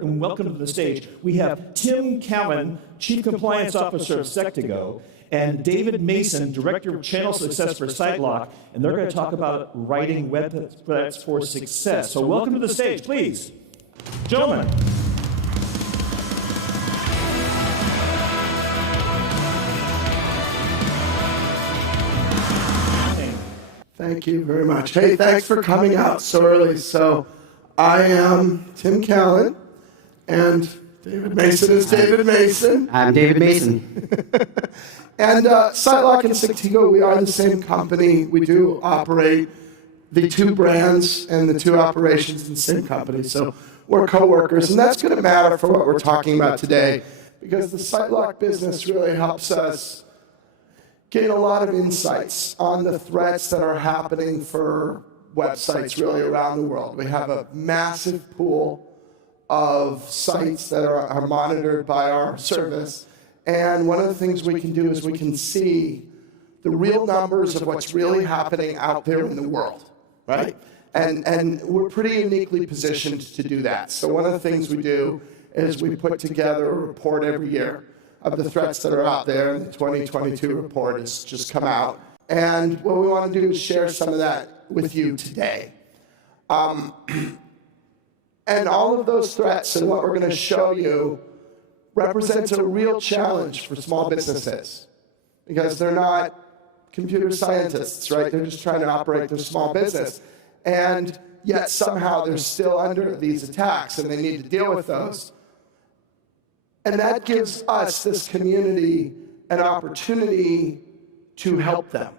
And welcome to the stage. We have Tim Callan, Chief Compliance Officer of Sectigo, and David Mason, Director of Channel Success for SiteLock, and they're going to talk about writing web threats for success. So welcome to the stage, please. Gentlemen. Thank you very much. Hey, thanks for coming out so early. So I am Tim Callan, and David Mason is David Mason. I'm David Mason. And SiteLock and Sectigo, we are the same company. We do operate the two brands and the two operations in the same company. So we're co-workers, and that's going to matter for what we're talking about today, because the SiteLock business really helps us gain a lot of insights on the threats that are happening for websites really around the world. We have a massive pool of sites that are monitored by our service. And one of the things we can do is we can see the real numbers of what's really happening out there in the world, right? And we're pretty uniquely positioned to do that. So one of the things we do is we put together a report every year of the threats that are out there, and the 2022 report has just come out. And what we want to do is share some of that with you today. And all of those threats and what we're going to show you represents a real challenge for small businesses, because they're not computer scientists, right? They're just trying to operate their small business. And yet somehow they're still under these attacks, and they need to deal with those. And that gives us, this community, an opportunity to help them,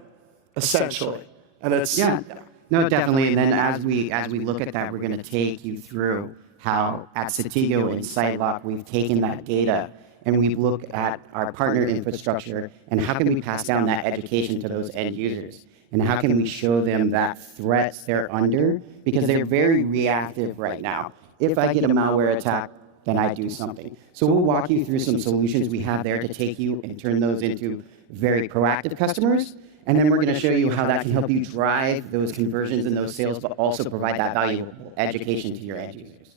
essentially. And it's No, definitely. And then as we look at that, we're going to take you through how at Sectigo and SiteLock we've taken that data and we look at our partner infrastructure and how can we pass down that education to those end users, and how can we show them that threats they're under, because they're very reactive right now. If I get a malware attack, then I do something. So we'll walk you through some solutions we have there to take you and turn those into very proactive customers. And then we're going to show you how that can help you drive those conversions and those sales, but also provide that valuable education to your end users.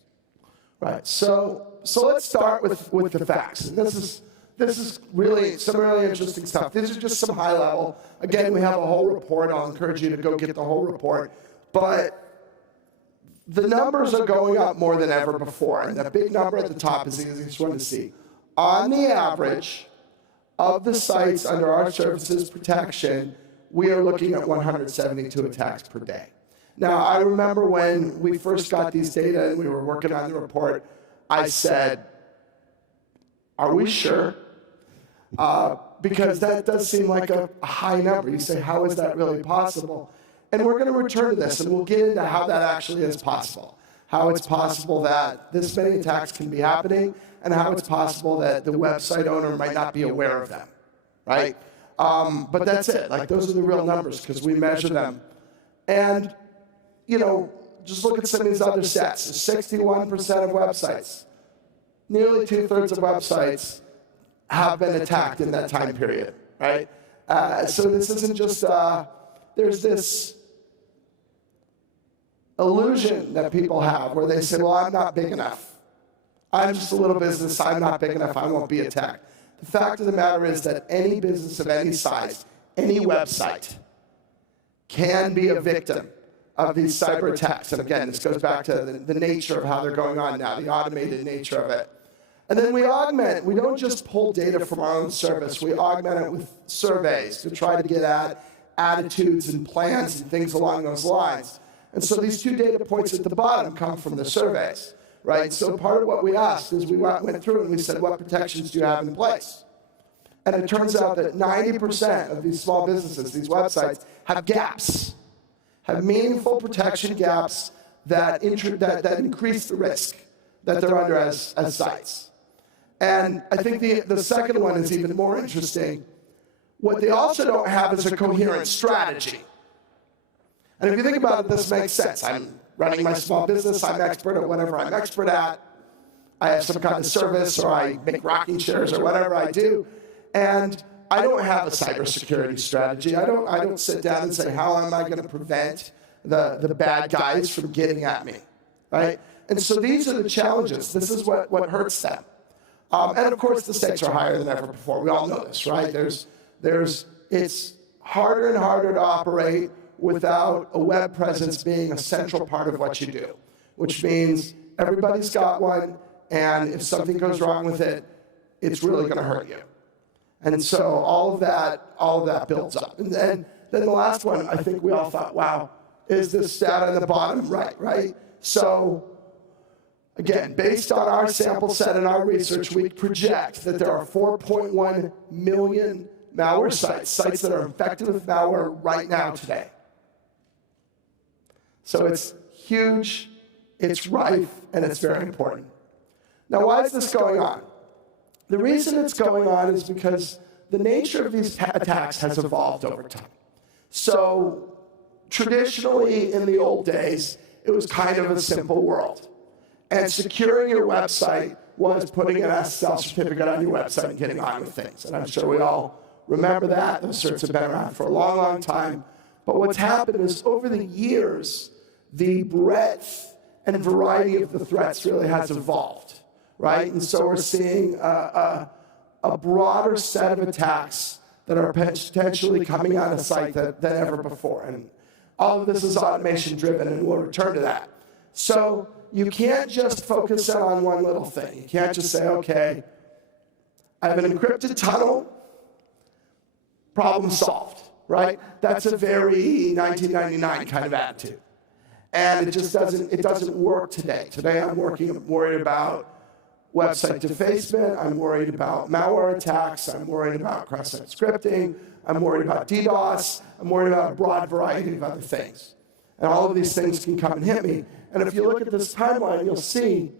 Right. So let's start with the facts. And this is really some really interesting stuff. These are just some high level. Again, we have a whole report. I'll encourage you to go get the whole report. But the numbers are going up more than ever before. And the big number at the top is the easiest one to see. On the average of the sites under our services protection, we are looking at 172 attacks per day. Now, I remember when we first got these data and we were working on the report, I said, are we sure? Because that does seem like a high number. You say, how is that really possible? And we're going to return to this, and we'll get into how that actually is possible, how it's possible that this many attacks can be happening, and how it's possible that the website owner might not be aware of them, right? But that's it. Like, those are the real numbers, because we measure them. And, you know, just look at some of these other stats. 61% of websites, nearly 2/3 of websites have been attacked in that time period, right? So this isn't just, there's this illusion that people have where they say, well, I'm not big enough. I'm just a little business. I'm not big enough. I won't be attacked. The fact of the matter is that any business of any size, any website, can be a victim of these cyber attacks. And again, this goes back to the nature of how they're going on now, the automated nature of it. And then we augment. We don't just pull data from our own service. We augment it with surveys to try to get at attitudes and plans and things along those lines. And so these two data points at the bottom come from the surveys, right? So part of what we asked is we went through and we said, what protections do you have in place? And it turns out that 90% of these small businesses, these websites, have gaps, have meaningful protection gaps that increase the risk that they're under as sites. And I think the second one is even more interesting. What they also don't have is a coherent strategy. And if you think about it, this makes sense. I'm running my small business. I'm expert at whatever I'm expert at. I have some kind of service, or I make rocking chairs, or whatever I do. And I don't have a cybersecurity strategy. I don't sit down and say, how am I going to prevent the bad guys from getting at me, right? And so these are the challenges. This is what hurts them. And of course, the stakes are higher than ever before. We all know this, right? It's harder and harder to operate without a web presence being a central part of what you do, which means everybody's got one, and if something goes wrong with it, it's really going to hurt you. And so all of that builds up. And then the last one, I think we all thought, wow, is this stat on the bottom right? So again, based on our sample set and our research, we project that there are 4.1 million malware sites that are infected with malware right now today. So it's huge, it's rife, and it's very important. Now, why is this going on? The reason it's going on is because the nature of these attacks has evolved over time. So traditionally, in the old days, it was kind of a simple world. And securing your website was putting an SSL certificate on your website and getting on with things. And I'm sure we all remember that. Those certs have been around for a long, long time. But what's happened is over the years, the breadth and variety of the threats really has evolved, right? And so we're seeing a broader set of attacks that are potentially coming on a site than ever before. And all of this is automation driven, and we'll return to that. So you can't just focus in on one little thing. You can't just say, okay, I have an encrypted tunnel, problem solved, right? That's a very 1999 kind of attitude. And it just doesn't work today. Today I'm worried about website defacement, I'm worried about malware attacks, I'm worried about cross-site scripting, I'm worried about DDoS, I'm worried about a broad variety of other things. And all of these things can come and hit me. And if you look at this timeline, you'll see,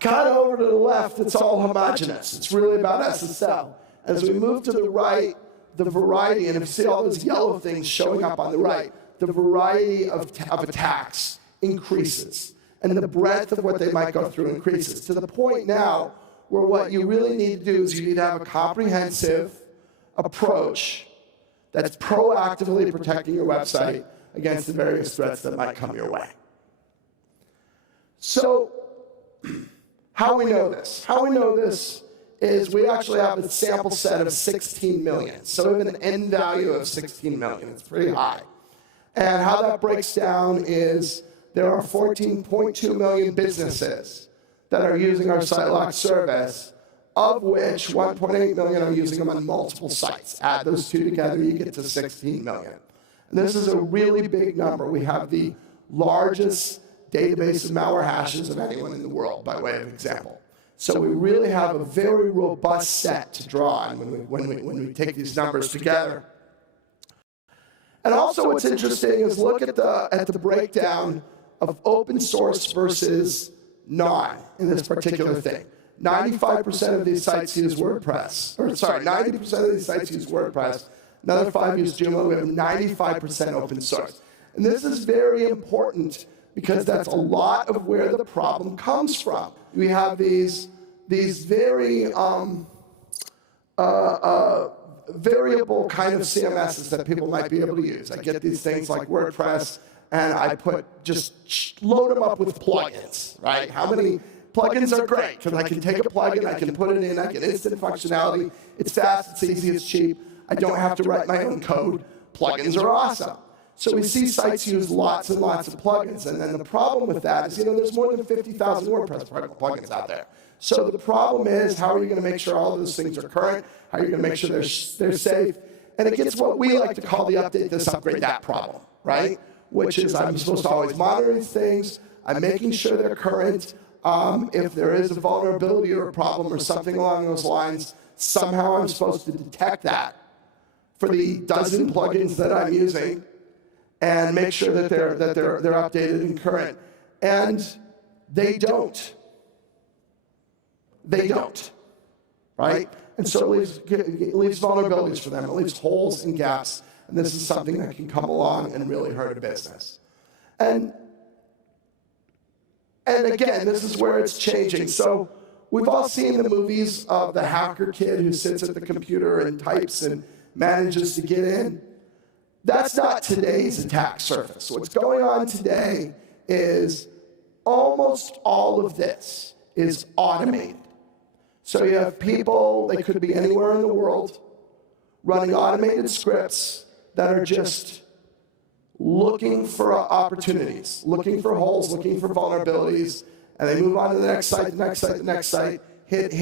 kind of over to the left, it's all homogeneous. It's really about SSL. As we move to the right, the variety, and if you see all those yellow things showing up on the right, the variety of attacks increases. And the breadth of what they might go through increases, to the point now where what you really need to do is you need to have a comprehensive approach that's proactively protecting your website against the various threats that might come your way. So, how we know this? How we know this is we actually have a sample set of 16 million. So we have an end value of 16 million. It's pretty high. And how that breaks down is there are 14.2 million businesses that are using our SiteLock service, of which 1.8 million are using them on multiple sites. Add those two together, you get to 16 million. And this is a really big number. We have the largest database of malware hashes of anyone in the world, by way of example. So we really have a very robust set to draw on when we take these numbers together. And also what's interesting is look at the breakdown of open source versus non in this particular thing. 95% of these sites use WordPress. 90% of these sites use WordPress. Another 5 use Joomla. We have 95% open source. And this is very important because that's a lot of where the problem comes from. We have these very variable kind of CMSs that people might be able to use. I get these things like WordPress, and I just load them up with plugins, right? How many plugins are great? Because I can take a plugin, I can put it in, I get instant functionality. It's fast, it's easy, it's cheap. I don't have to write my own code. Plugins are awesome. So we see sites use lots and lots of plugins, and then the problem with that is, there's more than 50,000 WordPress plugins out there. So the problem is, how are you going to make sure all of those things are current? How are you going to make sure they're safe? And it gets what we like to call the update this, upgrade that problem, right? Which is I'm supposed to always monitor these things. I'm making sure they're current. If there is a vulnerability or a problem or something along those lines, somehow I'm supposed to detect that for the dozen plugins that I'm using and make sure that they're updated and current. And they don't. They don't, right? And so it leaves vulnerabilities for them. It leaves holes and gaps. And this is something that can come along and really hurt a business. And again, this is where it's changing. So we've all seen the movies of the hacker kid who sits at the computer and types and manages to get in. That's not today's attack surface. What's going on today is almost all of this is automated. So you have people, they could be anywhere in the world, running automated scripts that are just looking for opportunities, looking for holes, looking for vulnerabilities, and they move on to the next site, the next site, the next site, hit.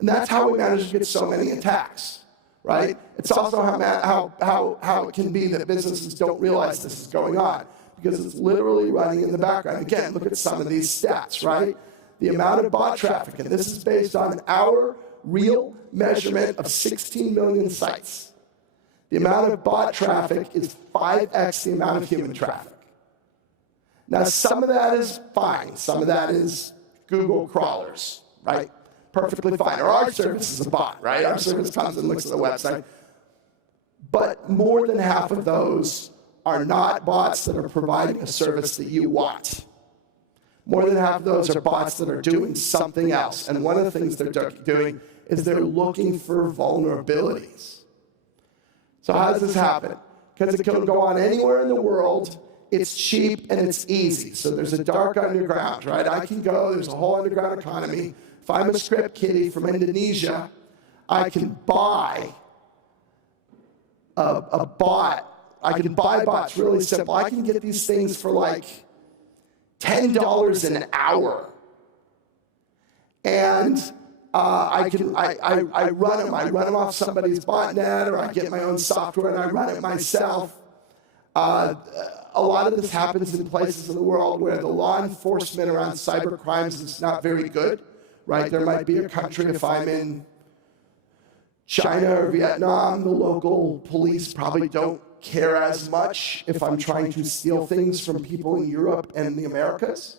And that's how we manage to get so many attacks, right? It's also how it can be that businesses don't realize this is going on, because it's literally running in the background. Again, look at some of these stats, right? The amount of bot traffic, and this is based on our real measurement of 16 million sites. The amount of bot traffic is 5x the amount of human traffic. Now, some of that is fine. Some of that is Google crawlers, right? Perfectly fine. Or our service is a bot, right? Our service comes and looks at the website. But more than half of those are not bots that are providing a service that you want. More than half of those are bots that are doing something else. And one of the things they're doing is they're looking for vulnerabilities. So how does this happen? Because it can go on anywhere in the world. It's cheap and it's easy. So there's a dark underground, right? I can go, there's a whole underground economy. If I'm a script kiddie from Indonesia, I can buy a bot. I can buy bots really simple. I can get these things for like $10 an hour. And I run them. I run them off somebody's botnet, or I get my own software and I run it myself. A lot of this happens in places in the world where the law enforcement around cyber crimes is not very good, right? There might be a country, if I'm in China or Vietnam, the local police probably don't care as much if I'm trying to steal things from people in Europe and the Americas.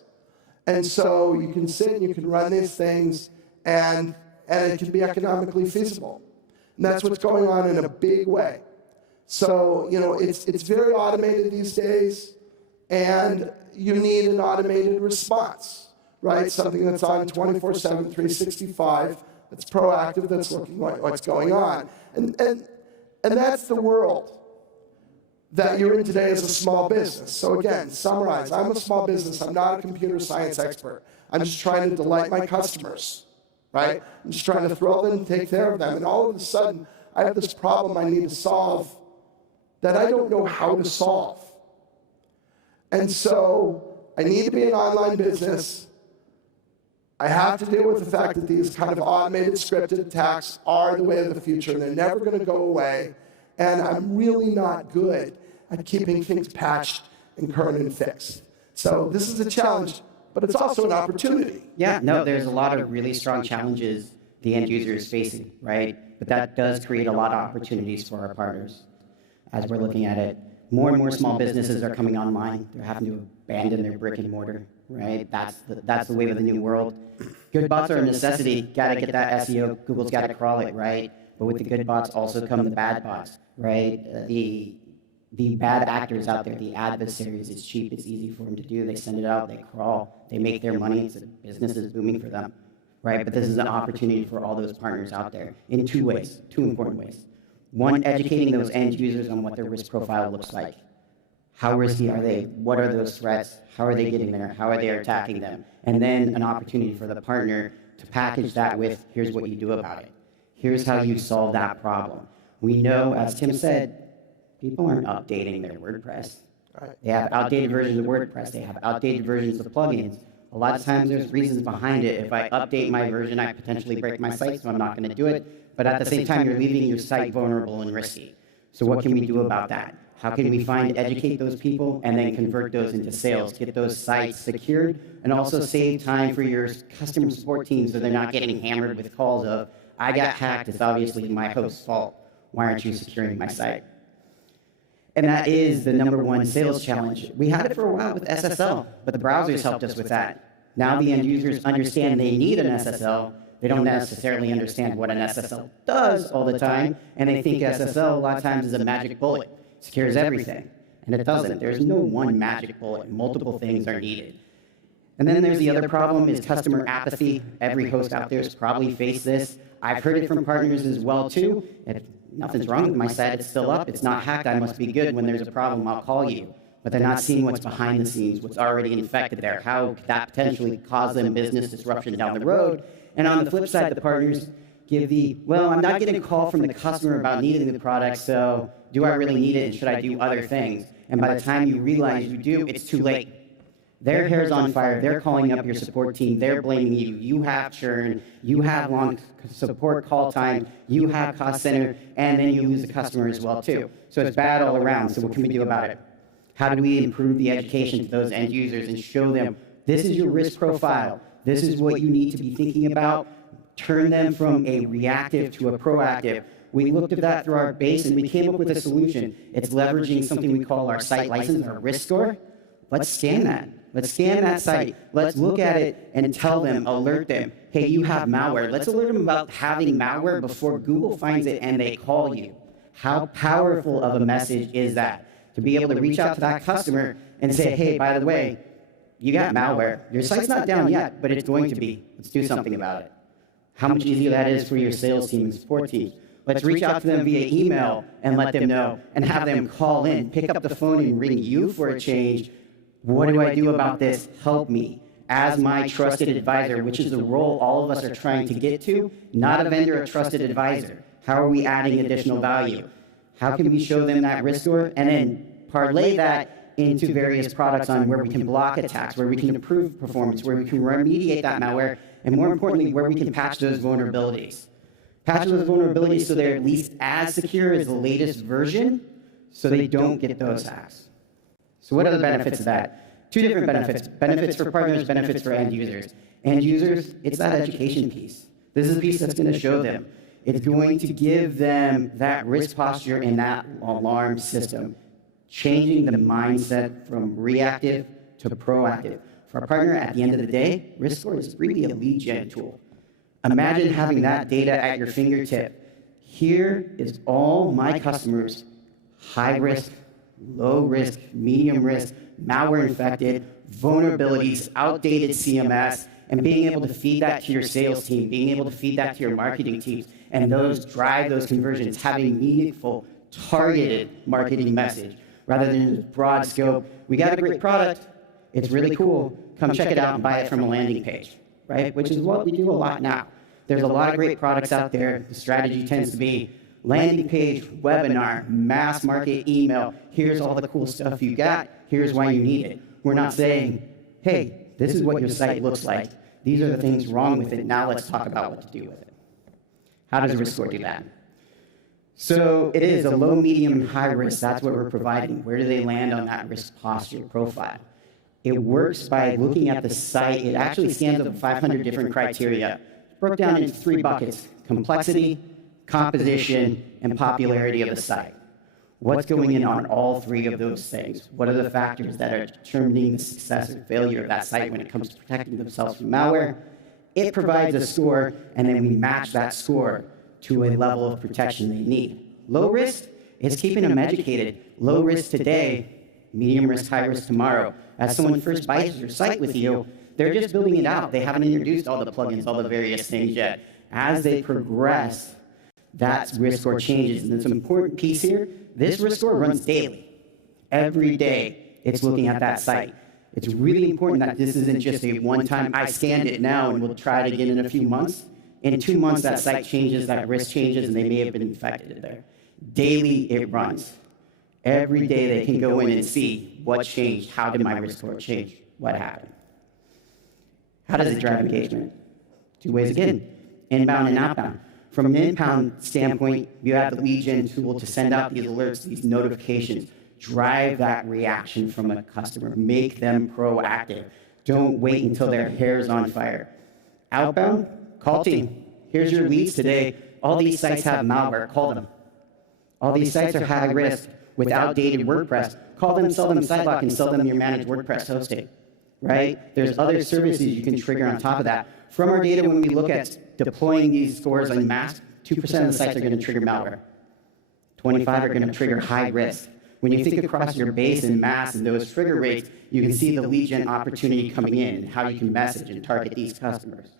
And so you can sit and you can run these things, and it can be economically feasible. And that's what's going on in a big way. So, it's very automated these days, and you need an automated response, right? Something that's on 24/7, 365, that's proactive, that's looking at what's going on. And that's the world that you're in today as a small business. So again, summarize, I'm a small business, I'm not a computer science expert. I'm just trying to delight my customers, right? I'm just trying to thrill them and take care of them. And all of a sudden, I have this problem I need to solve that I don't know how to solve. And so I need to be an online business. I have to deal with the fact that these kind of automated scripted attacks are the way of the future, and they're never going to go away. And I'm really not good at keeping things patched and current and fixed. So this is a challenge, but it's also an opportunity. Yeah, no, there's a lot of really strong challenges the end user is facing, right? But that does create a lot of opportunities for our partners. As we're looking at it, more and more small businesses are coming online. They're having to abandon their brick and mortar, right? That's the wave of the new world. Good bots are a necessity. Got to get that SEO. Google's got to crawl it, right? But with the good bots also come the bad bots, right? The bad actors out there, the adversaries, it's cheap, it's easy for them to do. They send it out, they crawl, they make their money. It's a business is booming for them, right? But this is an opportunity for all those partners out there in two ways, two important ways. One, educating those end users on what their risk profile looks like. How risky are they? What are those threats? How are they getting there? How are they attacking them? And then an opportunity for the partner to package that with, here's what you do about it. Here's how you solve that problem. We know, as Tim said, people aren't updating their WordPress. They have outdated versions of WordPress. They have outdated versions of plugins. A lot of times there's reasons behind it. If I update my version, I potentially break my site, so I'm not going to do it. But at the same time, you're leaving your site vulnerable and risky. So what can we do about that? How can we educate those people, and then convert those into sales, get those sites secured, and also save time for your customer support team so they're not getting hammered with calls of, I got hacked, it's obviously my host's fault. Why aren't you securing my site? And that is the number one sales challenge. We had it for a while with SSL, but the browsers helped us with that. Now the end users understand they need an SSL. They don't necessarily understand what an SSL does all the time, and they think SSL a lot of times is a magic bullet, secures everything. And it doesn't. There's no one magic bullet. Multiple things are needed. And then there's the other problem is customer apathy. Every host out there has probably faced this. I've heard it from partners as well, too. If nothing's wrong with my site, it's still up, it's not hacked, I must be good. When there's a problem, I'll call you. but they're not seeing what's behind the scenes, what's already infected there. How could that potentially cause them business disruption down the road? And on the flip side, the partners give well, I'm not getting a call from the customer about needing the product, so do I really need it, and should I do other things? And by the time you realize you do, it's too late. Their hair's on fire, they're calling up your support team, they're blaming you, you have churn, you have long support call time, you have cost center, and then you lose the customer as well too. So it's bad all around, so what can we do about it? How do we improve the education to those end users and show them, this is your risk profile, this is what you need to be thinking about, turn them from a reactive to a proactive. We looked at that through our base and we came up with a solution. It's leveraging something we call our site license, our risk score. Let's scan that. Let's scan that site. Let's look at it and tell them, alert them, hey, you have malware. Let's alert them about having malware before Google finds it and they call you. How powerful of a message is that? To be able to reach out to that customer and say, hey, by the way, you got malware. Your site's not down yet, but it's going to be. Let's do something about it. How much easier that is for your sales team and support team. Let's reach out to them via email and let them know and have them call in, pick up the phone and ring you for a change. What do I do about this? Help me. As my trusted advisor, which is the role all of us are trying to get to, not a vendor, a trusted advisor. How are we adding additional value? How can we show them that risk score and then parlay that into various products on where we can block attacks, where we can improve performance, where we can remediate that malware, and more importantly, where we can patch those vulnerabilities. Patch those vulnerabilities so they're at least as secure as the latest version so they don't get those hacks. So what are the benefits of that? Two different benefits. Benefits for partners, benefits for end users. End users, it's that education piece. This is the piece that's going to show them. It's going to give them that risk posture and that alarm system, changing the mindset from reactive to proactive. For our partner, at the end of the day, risk score is really a lead gen tool. Imagine having that data at your fingertip. Here is all my customers, high risk, low risk, medium risk, malware infected, vulnerabilities, outdated CMS, and being able to feed that to your sales team, being able to feed that to your marketing teams, and those drive those conversions, having meaningful, targeted marketing message rather than broad scope. We got a great product. It's really cool. Come check it out and buy it from a landing page, right? Which is what we do a lot now. There's a lot of great products out there. The strategy tends to be landing page, webinar, mass market email. Here's all the cool stuff you got. Here's why you need it. We're not saying, hey, this is what your site looks like. These are the things wrong with it. Now let's talk about what to do with it. How does a risk score do that? So it is a low, medium, high risk. That's what we're providing. Where do they land on that risk posture profile? It works by looking at the site. It actually scans over 500 different criteria. Broke down into 3 buckets: complexity, composition, and popularity of the site. What's going in on all 3 of those things? What are the factors that are determining the success or failure of that site when it comes to protecting themselves from malware? It provides a score, and then we match that score to a level of protection they need. Low risk is keeping them educated. Low risk today, medium risk, high risk tomorrow. As someone first buys your site with you, they're just building it out. They haven't introduced all the plugins, all the various things yet. As they progress, that risk score changes. And it's an important piece here. This risk score runs daily. Every day, it's looking at that site. It's really important that this isn't just a one-time, I scanned it now and we'll try it again in a few months. In 2 months, that site changes, that risk changes, and they may have been infected there. Daily, it runs. Every day, they can go in and see what changed. How did my risk score change? What happened? How does it drive engagement? 2 ways again, inbound and outbound. From an inbound standpoint, you have the lead gen tool to send out these alerts, these notifications, drive that reaction from a customer, make them proactive. Don't wait until their hair's on fire. Outbound, call team. Here's your leads today. All these sites have malware, call them. All these sites are high risk with outdated WordPress. Call them, sell them SiteLock, and sell them your managed WordPress hosting, right? There's other services you can trigger on top of that. From our data, when we look at deploying these scores en masse, 2% of the sites are going to trigger malware. 25 are going to trigger high risk. When you think across your base en masse and those trigger rates, you can see the lead gen opportunity coming in, how you can message and target these customers.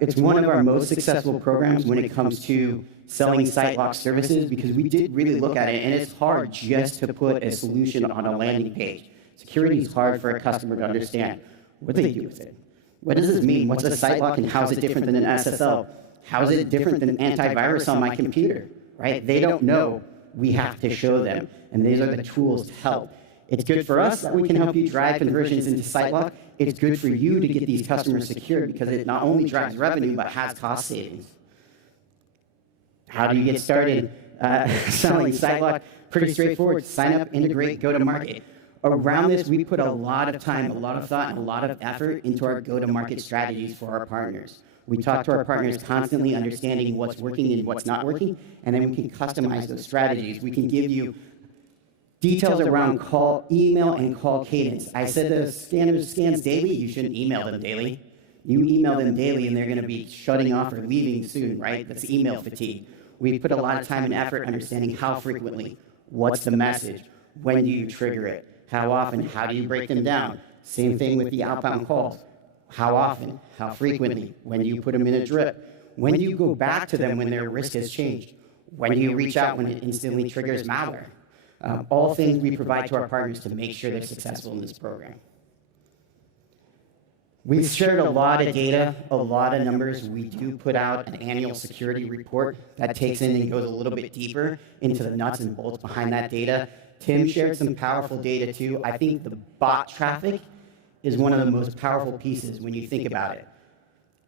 It's one of our most successful programs when it comes to selling SiteLock services because we did really look at it, and it's hard just to put a solution on a landing page. Security is hard for a customer to understand. What do they do with it? What does this mean? What's a SiteLock and how is it different than an SSL? How is it different than antivirus on my computer? Right? They don't know. We have to show them, and these are the tools to help. It's good for us that we can help you drive conversions into SiteLock. It's good for you to get these customers secured because it not only drives revenue, but has cost savings. How do you get started selling SiteLock? Pretty straightforward. Sign up, integrate, go to market. Around this, we put a lot of time, a lot of thought, and a lot of effort into our go-to-market strategies for our partners. We talk to our partners constantly, understanding what's working and what's not working, and then we can customize those strategies. We can give you details around email and call cadence. I said the scans daily, you shouldn't email them daily. You email them daily and they're going to be shutting off or leaving soon, right? That's email fatigue. We put a lot of time and effort understanding how frequently, what's the message, when do you trigger it, how often, how do you break them down. Same thing with the outbound calls. How often, how frequently, when do you put them in a drip, when do you go back to them when their risk has changed, when do you reach out when it instantly triggers malware. All things we provide to our partners to make sure they're successful in this program. We've shared a lot of data, a lot of numbers. We do put out an annual security report that takes in and goes a little bit deeper into the nuts and bolts behind that data. Tim shared some powerful data too. I think the bot traffic is one of the most powerful pieces when you think about it.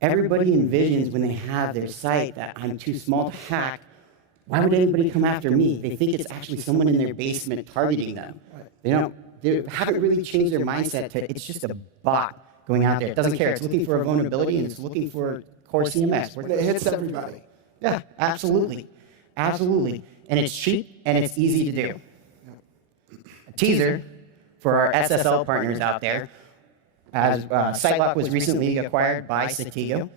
Everybody envisions when they have their site that I'm too small to hack. Why would anybody come after me? They think it's actually someone in their basement targeting them. They haven't really changed their mindset to it's just a bot going out there. It doesn't care. It's looking for a vulnerability and it's looking for core CMS. And it hits everybody. Yeah, absolutely. Absolutely. And it's cheap and it's easy to do. A teaser for our SSL partners out there. As SiteLock was recently acquired by Sectigo,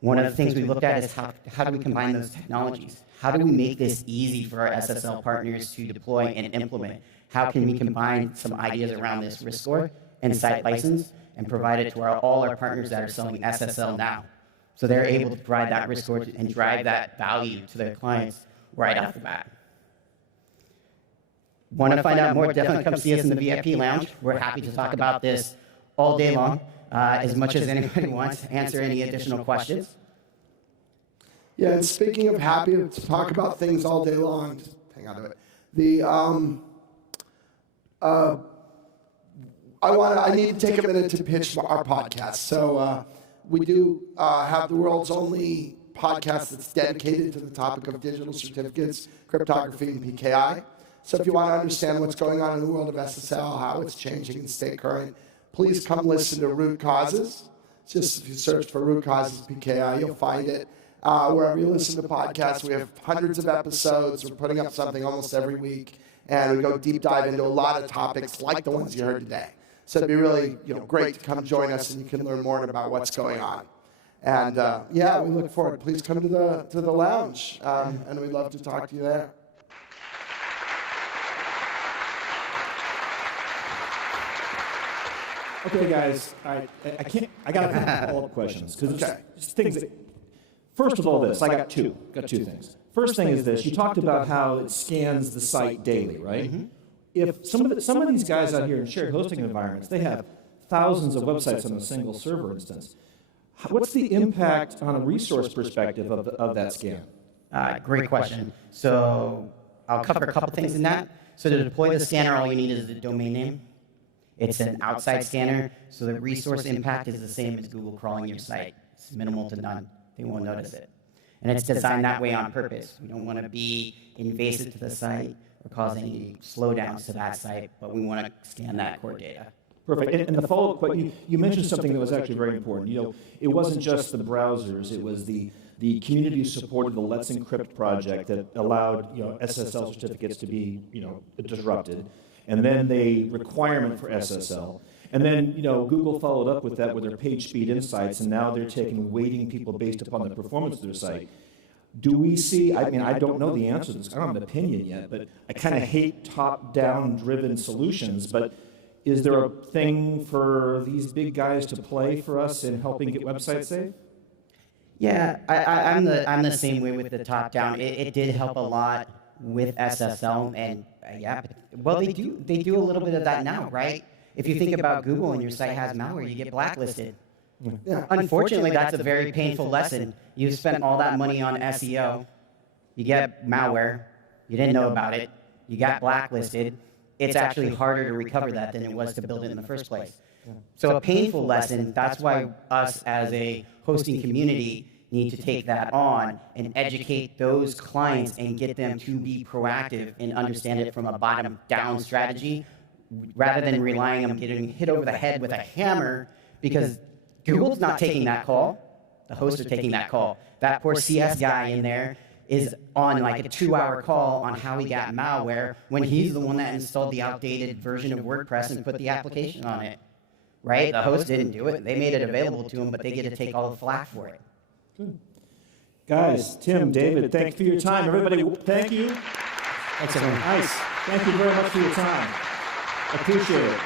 one of the things we looked at is how do we combine those technologies? How do we make this easy for our SSL partners to deploy and implement? How can we combine some ideas around this risk score and site license and provide it to all our partners that are selling SSL now? So they're able to provide that risk score and drive that value to their clients right off the bat. Want to find out more? Definitely come see us in the VIP lounge. We're happy to talk about this all day long, as much as anybody wants, answer any additional questions. Yeah, and speaking of happy to talk about things all day long, just hang on to it. I need to take a minute to pitch our podcast. So we do have the world's only podcast that's dedicated to the topic of digital certificates, cryptography, and PKI. So if you want to understand what's going on in the world of SSL, how it's changing and stay current, please come listen to Root Causes. Just if you search for Root Causes PKI, you'll find it. Wherever you listen to podcasts, we have hundreds of episodes. We're putting up something almost every week, and we go deep dive into a lot of topics like the ones you heard today. So it'd be really great to come join us, and you can learn more about what's going on. And yeah, we look forward. Please come to the lounge, and we'd love to talk to you there. Okay, guys, I got a couple follow-up questions because just things. First of all, this I got two things. First thing is this: you talked about how it scans the site daily, right? Mm-hmm. If some of these guys out here in shared hosting environments, they have thousands of websites on a single server instance. What's the impact on a resource perspective of that scan? Great question. So I'll cover a couple things in that. So to deploy the scanner, all you need is the domain name. It's an outside scanner, so the resource impact is the same as Google crawling your site. It's minimal to none. They won't notice it. And it's designed that way on purpose. We don't want to be invasive to the site or cause any slowdowns to that site, but we want to scan that core data. Perfect. And the follow-up question, you mentioned something that was actually very important. It wasn't just the browsers. It was the community supported the Let's Encrypt project that allowed SSL certificates to be disrupted. And then the requirement for SSL. And then, Google followed up with that with their page speed insights, and now they're weighting people based upon the performance of their site. Do we see, I don't know the answer to this, I don't have an opinion yet, but I kind of hate top-down driven solutions, but is there a thing for these big guys to play for us in helping get websites safe? Yeah, I'm the same way with the top down. It did help a lot with SSL, and yeah, well they do a little bit of that now, right? If you think about Google and your site has malware, you get blacklisted. Yeah. Unfortunately, that's a very painful lesson. You spent all that money on SEO, you get malware, you didn't know about it, you got blacklisted. It's actually harder to recover that than it was to build it in the first place. So a painful lesson, that's why us as a hosting community need to take that on and educate those clients and get them to be proactive and understand it from a bottom-down strategy rather than relying on getting hit over the head with a hammer, because Google's not taking that call. The hosts are taking that call. That poor CS guy in there is on like a 2-hour call on how he got malware when he's the one that installed the outdated version of WordPress and put the application on it. Right? The host didn't do it. They made it available to him, but they get to take all the flack for it. Good. Guys, Tim, David, thank you for your time. Everybody, thank you. Thanks, everyone. Nice. Thank you very much for your time. Appreciate it.